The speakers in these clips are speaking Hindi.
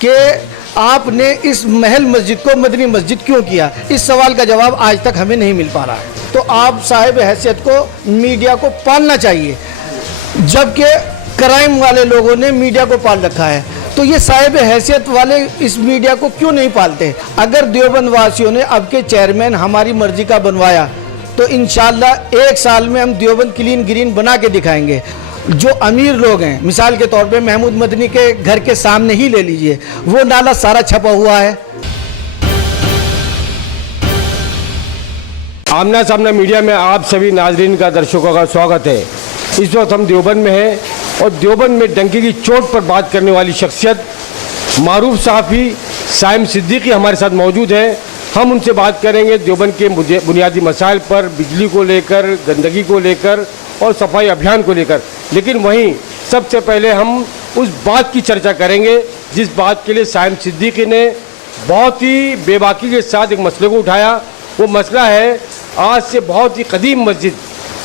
कि आपने इस महल मस्जिद को मदनी मस्जिद क्यों किया। इस सवाल का जवाब आज तक हमें नहीं मिल पा रहा है। तो आप साहिब हैसियत को मीडिया को पालना चाहिए, जबकि क्राइम वाले लोगों ने मीडिया को पाल रखा है। तो ये साहिब हैसियत वाले इस मीडिया को क्यों नहीं पालते। अगर देवबंद वासियों ने अब के चेयरमैन हमारी मर्जी का बनवाया तो इंशाल्लाह 1 साल में हम देवबंद क्लीन ग्रीन बना के दिखाएंगे। जो अमीर लोग हैं, मिसाल के तौर पे महमूद मदनी के घर के सामने ही ले लीजिए, वो नाला सारा छपा हुआ है। आमना सामना मीडिया में आप सभी नाजरीन का, दर्शकों का स्वागत है। इस वक्त हम देवबंद में हैं और देवबंद में डंके की चोट पर बात करने वाली शख्सियत मारूफ सहाफ़ी साइम सिद्दीकी हमारे साथ मौजूद है। हम उनसे बात करेंगे देवबंद के बुनियादी मसाइल पर, बिजली को लेकर, गंदगी को लेकर और सफाई अभियान को लेकर। लेकिन वहीं सबसे पहले हम उस बात की चर्चा करेंगे जिस बात के लिए साइम सिद्दीकी ने बहुत ही बेबाकी के साथ एक मसले को उठाया। वो मसला है आज से बहुत ही कदीम मस्जिद,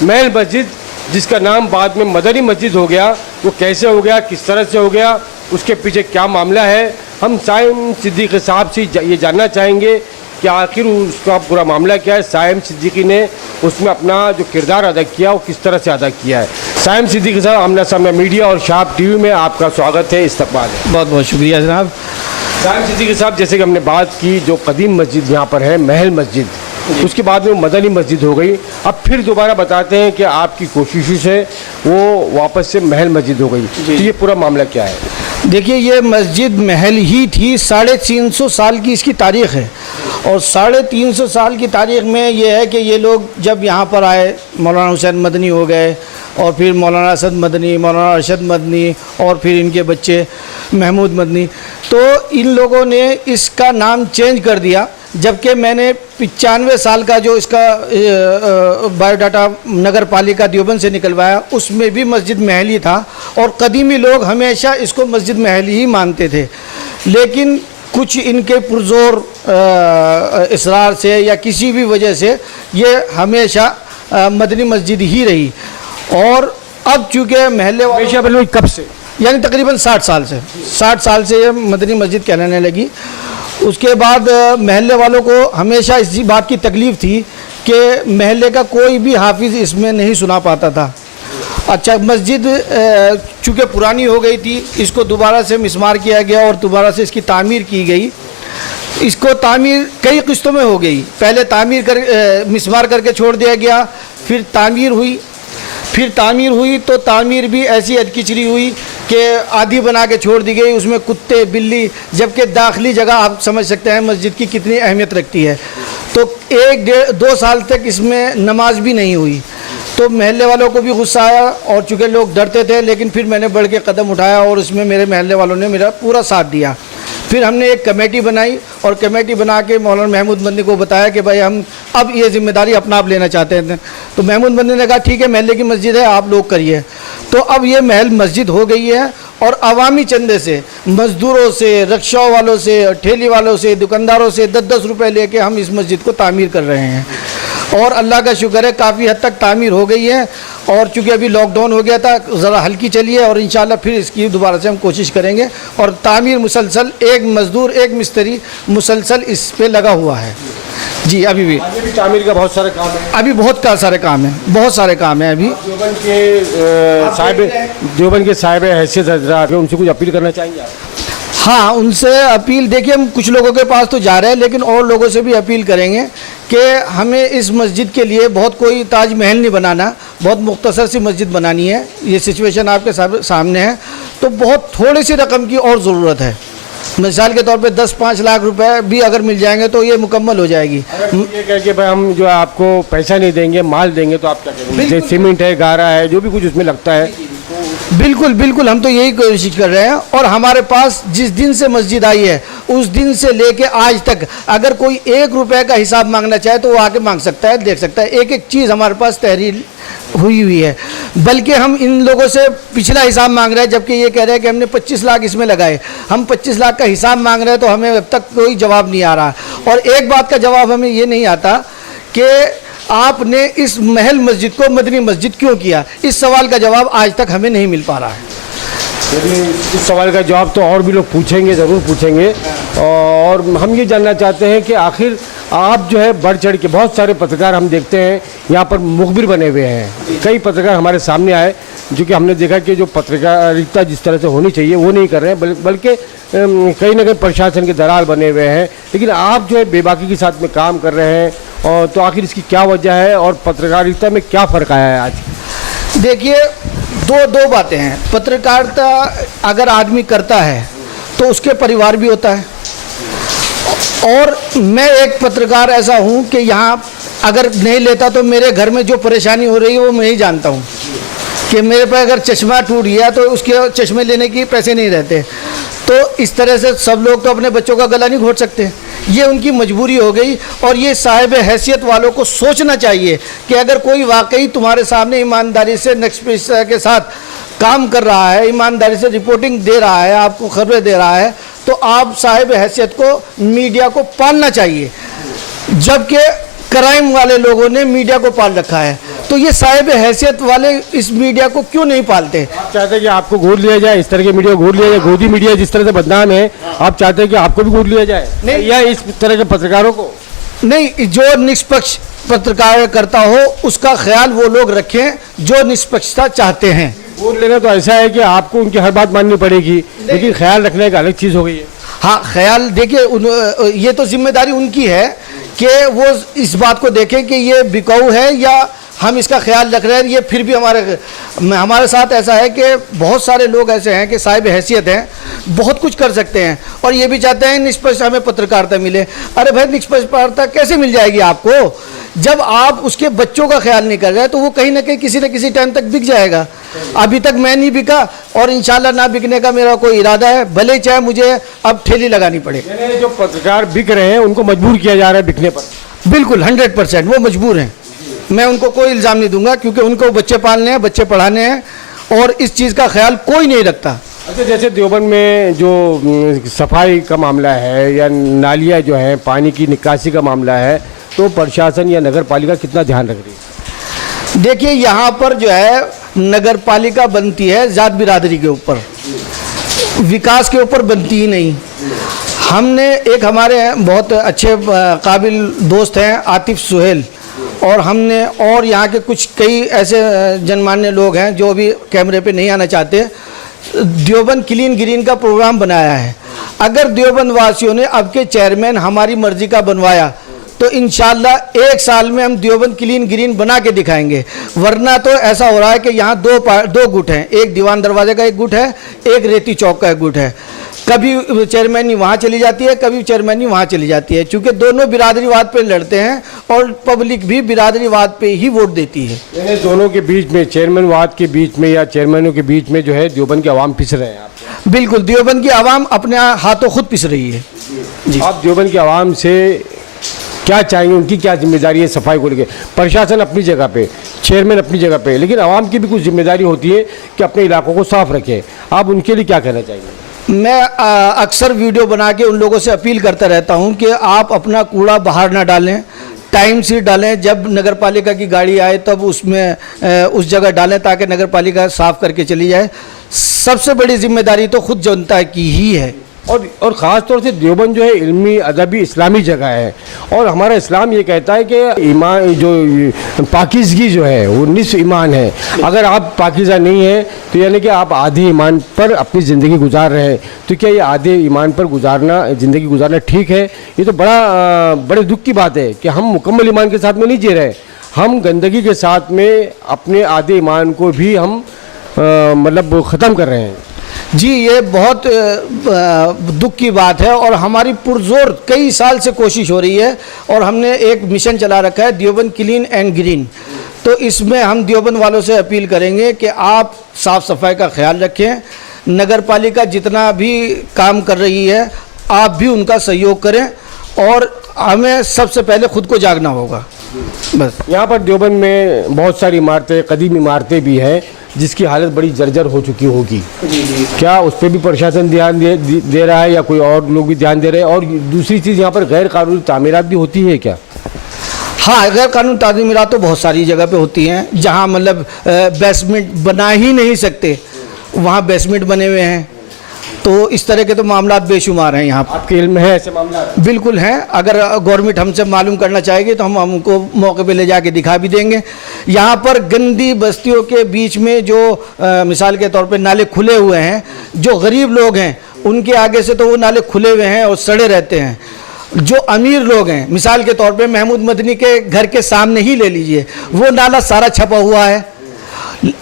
महल मस्जिद, जिसका नाम बाद में मदनी मस्जिद हो गया। वो कैसे हो गया, किस तरह से हो गया, उसके पीछे क्या मामला है, हम साइम सिद्दीकी साहब से ये जानना चाहेंगे कि आखिर उसका पूरा मामला क्या है। साइम सिद्दीकी ने उसमें अपना जो किरदार अदा किया वो किस तरह से अदा किया है। साइम सिद्दीकी साहब, आमना सामना मीडिया और शाब टीवी में आपका स्वागत है, इस्तकबाल है। बहुत बहुत शुक्रिया जनाब। साइम सिद्दीकी साहब, जैसे कि हमने बात की, जो कदीम मस्जिद यहाँ पर है महल मस्जिद, उसके बाद में मदनी मस्जिद हो गई। अब फिर दोबारा बताते हैं कि आपकी कोशिशों से वो वापस से महल मस्जिद हो गई। तो ये पूरा मामला क्या है? देखिए, ये मस्जिद महल ही थी। 350 साल की इसकी तारीख़ है और 350 साल की तारीख़ में ये है कि ये लोग जब यहाँ पर आए, मौलाना हुसैन मदनी हो गए और फिर मौलाना असद मदनी, मौलाना अरशद मदनी और फिर इनके बच्चे महमूद मदनी, तो इन लोगों ने इसका नाम चेंज कर दिया। जबकि मैंने 95 साल का जो इसका बायोडाटा नगर पालिका देवबंद से निकलवाया, उसमें भी मस्जिद महल ही था और कदीमी लोग हमेशा इसको मस्जिद महल ही मानते थे। लेकिन कुछ इनके पुरजोर इसरार से या किसी भी वजह से ये हमेशा मदनी मस्जिद ही रही। और अब चूँकि महल्ले वाले कब से, यानी तकरीबन 60 साल से ये मदनी मस्जिद कहलाने लगी। उसके बाद महल्ले वालों को हमेशा इसी बात की तकलीफ़ थी कि महल्ले का कोई भी हाफिज़ इसमें नहीं सुना पाता था। अच्छा, मस्जिद चूँकि पुरानी हो गई थी, इसको दोबारा से मिसमार किया गया और दोबारा से इसकी तामीर की गई। इसको तामीर कई किस्तों में हो गई। पहले मिसमार करके छोड़ दिया गया, फिर तामीर हुई तो तामीर भी ऐसी अधकिचरी हुई कि आधी बना के छोड़ दी गई, उसमें कुत्ते बिल्ली, जबकि दाखिली जगह आप समझ सकते हैं मस्जिद की कितनी अहमियत रखती है। तो 1-2 साल तक इसमें नमाज भी नहीं हुई। तो महल्ले वालों को भी गुस्सा आया और चूँकि लोग डरते थे, लेकिन फिर मैंने बढ़ के कदम उठाया और इसमें मेरे महल्ले वालों ने मेरा पूरा साथ दिया। फिर हमने एक कमेटी बनाई और कमेटी बना के मौलाना महमूद मदनी को बताया कि भाई हम अब ये जिम्मेदारी अपना आप लेना चाहते थे। तो महमूद मदनी ने कहा ठीक है, महल्ले की मस्जिद है, आप लोग करिए। तो अब ये महल मस्जिद हो गई है और अवामी चंदे से, मज़दूरों से, रिक्शा वालों से, ठेली वालों से, दुकानदारों से 10-10 रुपये लेके हम इस मस्जिद को तामीर कर रहे हैं। और अल्लाह का शुक्र है काफ़ी हद तक तामीर हो गई है। और चूँकि अभी लॉकडाउन हो गया था, ज़रा हल्की चली है और इंशाल्लाह फिर इसकी दोबारा से हम कोशिश करेंगे। और तामीर मुसलसल, एक मज़दूर एक मिस्त्री मुसलसल इस पे लगा हुआ है जी। अभी भी तामीर का बहुत सारा काम है, अभी बहुत सारे काम हैं, बहुत सारे काम हैं। अभी देवबंद के साहिब हैसियत हज़रात, उनसे कुछ अपील करना चाहेंगे आप? हाँ, उनसे अपील, देखिए हम कुछ लोगों के पास तो जा रहे हैं, लेकिन और लोगों से भी अपील करेंगे कि हमें इस मस्जिद के लिए बहुत कोई ताजमहल नहीं बनाना, बहुत मुख्तसर सी मस्जिद बनानी है। ये सिचुएशन आपके सामने है, तो बहुत थोड़ी सी रकम की और ज़रूरत है। मिसाल के तौर पे 10-5 लाख रुपए भी अगर मिल जाएंगे तो ये मुकम्मल हो जाएगी। ये कह के भाई हम जो आपको पैसा नहीं देंगे, माल देंगे, तो आप क्या करेंगे? जैसे सीमेंट है, गारा है, जो भी कुछ उसमें लगता है। बिल्कुल बिल्कुल, हम तो यही कोशिश कर रहे हैं। और हमारे पास जिस दिन से मस्जिद आई है उस दिन से लेके आज तक अगर कोई 1 रुपये का हिसाब मांगना चाहे तो वो आके मांग सकता है, देख सकता है। एक एक चीज़ हमारे पास तहरीर हुई है। बल्कि हम इन लोगों से पिछला हिसाब मांग रहे हैं, जबकि ये कह रहे हैं कि हमने 25 लाख इसमें लगाए। हम 25 लाख का हिसाब मांग रहे हैं तो हमें अब तक कोई जवाब नहीं आ रहा। और एक बात का जवाब हमें ये नहीं आता कि आपने इस महल मस्जिद को मदनी मस्जिद क्यों किया। इस सवाल का जवाब आज तक हमें नहीं मिल पा रहा है। चलिए, इस सवाल का जवाब तो और भी लोग पूछेंगे, ज़रूर पूछेंगे। और हम ये जानना चाहते हैं कि आखिर आप जो है बढ़ चढ़ के, बहुत सारे पत्रकार हम देखते हैं यहाँ पर मुखबिर बने हुए हैं, कई पत्रकार हमारे सामने आए जो कि हमने देखा कि जो पत्रकारिता जिस तरह से होनी चाहिए वो नहीं कर रहे हैं, बल्कि कहीं ना कहीं प्रशासन के दलाल बने हुए हैं। लेकिन आप जो है बेबाकी के साथ में काम कर रहे हैं, और तो आखिर इसकी क्या वजह है और पत्रकारिता में क्या फ़र्क आया है आज? देखिए, दो बातें हैं। पत्रकारिता अगर आदमी करता है तो उसके परिवार भी होता है, और मैं एक पत्रकार ऐसा हूं कि यहाँ अगर नहीं लेता तो मेरे घर में जो परेशानी हो रही है वो मैं ही जानता हूँ कि मेरे पे अगर चश्मा टूट गया तो उसके चश्मे लेने की पैसे नहीं रहते। तो इस तरह से सब लोग तो अपने बच्चों का गला नहीं घोट सकते, ये उनकी मजबूरी हो गई। और ये साहिब हैसियत वालों को सोचना चाहिए कि अगर कोई वाकई तुम्हारे सामने ईमानदारी से निष्पक्षता के साथ काम कर रहा है, ईमानदारी से रिपोर्टिंग दे रहा है, आपको खबरें दे रहा है, तो आप साहिब हैसियत को, मीडिया को पालना चाहिए। जबकि क्राइम वाले लोगों ने मीडिया को पाल रखा है, तो ये साहिब हैसियत वाले इस मीडिया को क्यों नहीं पालते? आप चाहते हैं कि आपको गोद लिया जाए, इस तरह के मीडिया को गोद लिया जाए? गोदी मीडिया जिस तरह से बदनाम है, आप चाहते हैं कि आपको भी गोद लिया जाए? नहीं, या इस तरह के पत्रकारों को नहीं, जो निष्पक्ष पत्रकार करता हो उसका ख्याल वो लोग रखें जो निष्पक्षता चाहते हैं। गोद लेना तो ऐसा है कि आपको उनकी हर बात माननी पड़ेगी, लेकिन ख्याल रखने का अलग चीज़ हो गई है। हाँ, ख्याल देखिए, ये तो जिम्मेदारी उनकी है कि वो इस बात को देखें कि ये बिकाऊ है या हम इसका ख्याल रख रहे हैं। ये फिर भी हमारे साथ ऐसा है कि बहुत सारे लोग ऐसे हैं कि साहिब हैसियत हैं, बहुत कुछ कर सकते हैं, और ये भी चाहते हैं निष्पक्ष हमें पत्रकारिता मिले। अरे भाई, निष्पक्षता कैसे मिल जाएगी आपको जब आप उसके बच्चों का ख्याल नहीं कर रहे? तो वो कहीं ना कहीं किसी न किसी टाइम तक बिक जाएगा। अभी तक मैं नहीं बिका, और इंशाल्लाह ना बिकने का मेरा कोई इरादा है, भले चाहे मुझे अब ठेली लगानी पड़े। जो पत्रकार बिक रहे हैं उनको मजबूर किया जा रहा है बिकने पर? बिल्कुल 100% वो मजबूर हैं। मैं उनको कोई इल्ज़ाम नहीं दूंगा, क्योंकि उनको बच्चे पालने हैं, बच्चे पढ़ाने हैं, और इस चीज़ का ख्याल कोई नहीं रखता। अच्छा, जैसे देवबंद में जो सफाई का मामला है या नालियाँ जो हैं, पानी की निकासी का मामला है, तो प्रशासन या नगर पालिका कितना ध्यान रख रही है? देखिए, यहाँ पर जो है नगर पालिका बनती है ज़ात बिरादरी के ऊपर, विकास के ऊपर बनती ही नहीं। हमने एक, हमारे बहुत अच्छे काबिल दोस्त हैं आतिफ सुहेल, और हमने और यहाँ के कुछ कई ऐसे जनमान्य लोग हैं जो अभी कैमरे पे नहीं आना चाहते, देवबंद क्लीन ग्रीन का प्रोग्राम बनाया है। अगर देवबंद वासियों ने अब के चेयरमैन हमारी मर्जी का बनवाया तो इंशाल्लाह 1 साल में हम देवबंद क्लीन ग्रीन बना के दिखाएंगे। वरना तो ऐसा हो रहा है कि यहाँ दो गुट हैं, एक दीवान दरवाजे का एक गुट है, एक रेती चौक का एक गुट है। कभी चेयरमैनी वहाँ चली जाती है, कभी चेयरमैनी वहाँ चली जाती है, क्योंकि दोनों बिरादरीवाद पे लड़ते हैं और पब्लिक भी बिरादरीवाद पे ही वोट देती है। यानी दोनों के बीच में, चेयरमैनवाद के बीच में या चेयरमैनों के बीच में जो है देवबंद के आवाम पिस रहे हैं आप? बिल्कुल, देवबंद की आवाम अपने हाथों खुद पिस रही है जी। आप देवबंद की आवाम से क्या चाहेंगे, उनकी क्या जिम्मेदारी है सफाई को लेकर? प्रशासन अपनी जगह पे, चेयरमैन अपनी जगह पे, लेकिन आवाम की भी कुछ जिम्मेदारी होती है कि अपने इलाकों को साफ रखें। आप उनके लिए क्या कहना चाहेंगे? मैं अक्सर वीडियो बना के उन लोगों से अपील करता रहता हूं कि आप अपना कूड़ा बाहर ना डालें, टाइम से डालें। जब नगर पालिका की गाड़ी आए तब उसमें उस जगह डालें ताकि नगर पालिका साफ़ करके चली जाए। सबसे बड़ी जिम्मेदारी तो खुद जनता की ही है। और ख़ास तौर से देवबंद जो है इल्मी, अदबी, इस्लामी जगह है, और हमारा इस्लाम ये कहता है कि ईमान जो पाकीज़गी जो है वो निस्फ ईमान है। अगर आप पाकीज़ा नहीं है तो यानी कि आप आधे ईमान पर अपनी ज़िंदगी गुजार रहे हैं। तो क्या ये आधे ईमान पर ज़िंदगी गुजारना ठीक है? ये तो बड़े दुख की बात है कि हम मुकम्मल ईमान के साथ में नहीं जी रहे, हम गंदगी के साथ में अपने आधे ईमान को भी हम मतलब ख़त्म कर रहे हैं। जी, ये बहुत दुख की बात है, और हमारी पुरजोर कई साल से कोशिश हो रही है, और हमने एक मिशन चला रखा है देवबंद क्लीन एंड ग्रीन। तो इसमें हम देवबंद वालों से अपील करेंगे कि आप साफ़ सफाई का ख्याल रखें। नगर पालिका जितना भी काम कर रही है आप भी उनका सहयोग करें, और हमें सबसे पहले खुद को जागना होगा बस। यहाँ पर देवबंद में बहुत सारी इमारतें, कदीम इमारतें भी हैं जिसकी हालत बड़ी जर्जर हो चुकी होगी। क्या उस पर भी प्रशासन ध्यान दे रहा है या कोई और लोग भी ध्यान दे रहे हैं? और दूसरी चीज़, यहाँ पर गैर कानूनी तामीरात भी होती है क्या? हाँ, गैर कानूनी तामीरात तो बहुत सारी जगह पे होती हैं, जहाँ मतलब बेसमेंट बना ही नहीं सकते, वहाँ बेसमेंट बने हुए हैं। तो इस तरह के तो मामला बेशुमार हैं यहाँ पर। आपके इल्म में है ऐसे मामला? बिल्कुल हैं। अगर गवर्नमेंट हमसे मालूम करना चाहेगी तो हम हमको मौके पे ले जाके दिखा भी देंगे। यहाँ पर गंदी बस्तियों के बीच में जो मिसाल के तौर पे नाले खुले हुए हैं, जो गरीब लोग हैं उनके आगे से तो वो नाले खुले हुए हैं और सड़े रहते हैं। जो अमीर लोग हैं, मिसाल के तौर पे महमूद मदनी के घर के सामने ही ले लीजिए, वो नाला सारा छपा हुआ है।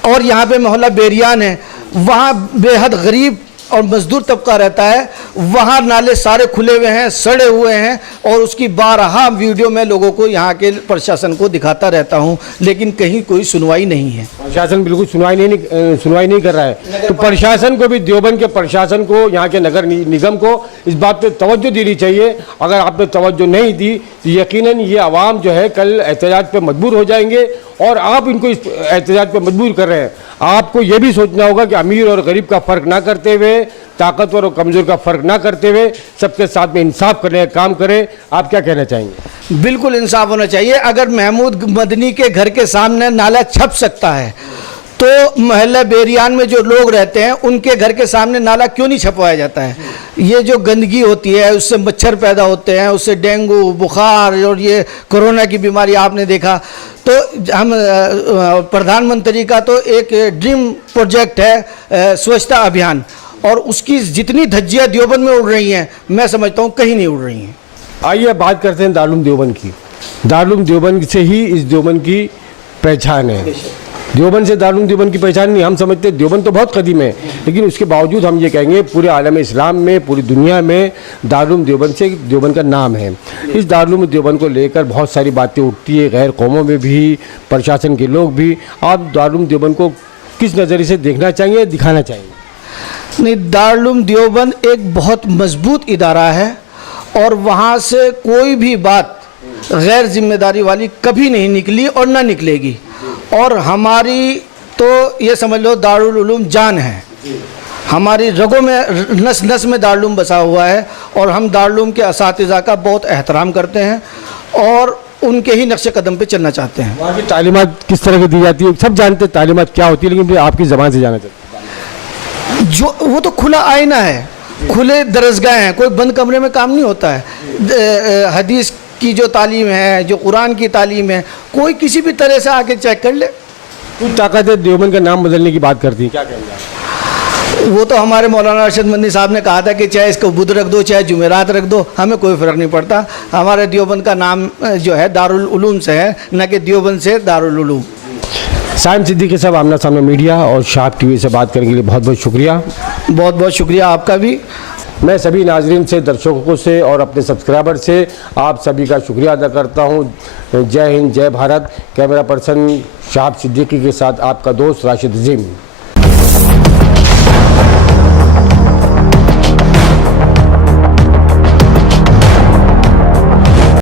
और यहाँ पे मोहल्ला बेरियान है, वहाँ बेहद गरीब और मजदूर तबका रहता है, वहाँ नाले सारे खुले हुए हैं, सड़े हुए हैं। और उसकी बारहा वीडियो मैं लोगों को, यहाँ के प्रशासन को दिखाता रहता हूँ, लेकिन कहीं कोई सुनवाई नहीं है। प्रशासन बिल्कुल सुनवाई नहीं कर रहा है। तो प्रशासन को भी, देवबंद के प्रशासन को, यहाँ के नगर निगम को इस बात पे तवज्जो देनी चाहिए। अगर आपने तवज्जो नहीं दी तो यकीनन ये आवाम जो है कल एहतजाज पे मजबूर हो जाएंगे। और आप इनको इस एहतजाज पे मजबूर कर रहे हैं। आपको ये भी सोचना होगा कि अमीर और गरीब का फ़र्क ना करते हुए, ताकतवर और कमज़ोर का फ़र्क ना करते हुए सबके साथ में इंसाफ करने का काम करें। आप क्या कहना चाहेंगे? बिल्कुल इंसाफ होना चाहिए। अगर महमूद मदनी के घर के सामने नाला छप सकता है तो मोहल्ला बेरियान में जो लोग रहते हैं उनके घर के सामने नाला क्यों नहीं छपवाया जाता है? ये जो गंदगी होती है उससे मच्छर पैदा होते हैं, उससे डेंगू, बुखार और ये कोरोना की बीमारी आपने देखा। तो हम प्रधानमंत्री का तो एक ड्रीम प्रोजेक्ट है स्वच्छता अभियान, और उसकी जितनी धज्जियाँ देवबंद में उड़ रही हैं मैं समझता हूँ कहीं नहीं उड़ रही हैं। आइए बात करते हैं दारुल देवबंद की। दारुल देवबंद से ही इस देवबंद की पहचान है। देवबंद से दारुल देवबंद की पहचान नहीं। हम समझते हैं देवबंद तो बहुत कदीम है, लेकिन उसके बावजूद हम ये कहेंगे पूरे आलम इस्लाम में, पूरी दुनिया में दारुल देवबंद से देवबंद का नाम है। इस दारुल देवबंद को लेकर बहुत सारी बातें उठती है, गैर कौमों में भी, प्रशासन के लोग भी। आप दारुल देवबंद को किस नज़रिए से देखना चाहेंगे, दिखाना चाहेंगे? नहीं, दारुल देवबंद एक बहुत मजबूत इदारा है और वहाँ से कोई भी बात गैर जिम्मेदारी वाली कभी नहीं निकली और ना निकलेगी। और हमारी तो ये समझ लो दारुल उलूम जान है, हमारी रगों में, नस नस में दारुल उलूम बसा हुआ है। और हम दारुल उलूम के असातिज़ा का बहुत एहतराम करते हैं और उनके ही नक्शे कदम पे चलना चाहते हैं। वहाँ की तालीमात किस तरह की दी जाती है? सब जानते हैं तालीमात क्या होती है, लेकिन आपकी ज़बान से जानना चाहते हैं। जो वो तो खुला आईना है, खुले दरसगाह हैं, कोई बंद कमरे में काम नहीं होता है। हदीस की जो तालीम है, जो कुरान की तालीम है, कोई किसी भी तरह से आके चेक कर ले। कुछ ताकतें देवबंद का नाम बदलने की बात करती हैं, क्या कहेंगे आप? वो तो हमारे मौलाना अरशद मदनी साहब ने कहा था कि चाहे इसको बुध रख दो, चाहे जुमेरात रख दो, हमें कोई फ़र्क नहीं पड़ता। हमारे देवबंद का नाम जो है दारुल उलूम से है, न कि देवबंद से दारुल उलूम। साइम सिद्दीकी साहब आमना सामने मीडिया और शाप टीवी से बात करने के लिए बहुत बहुत शुक्रिया। बहुत बहुत शुक्रिया आपका भी। मैं सभी नाजरीन से, दर्शकों से और अपने सब्सक्राइबर से आप सभी का शुक्रिया अदा करता हूँ। जय हिंद, जय भारत। कैमरा पर्सन शाप सिद्दीकी के साथ आपका दोस्त राशिद अजीम।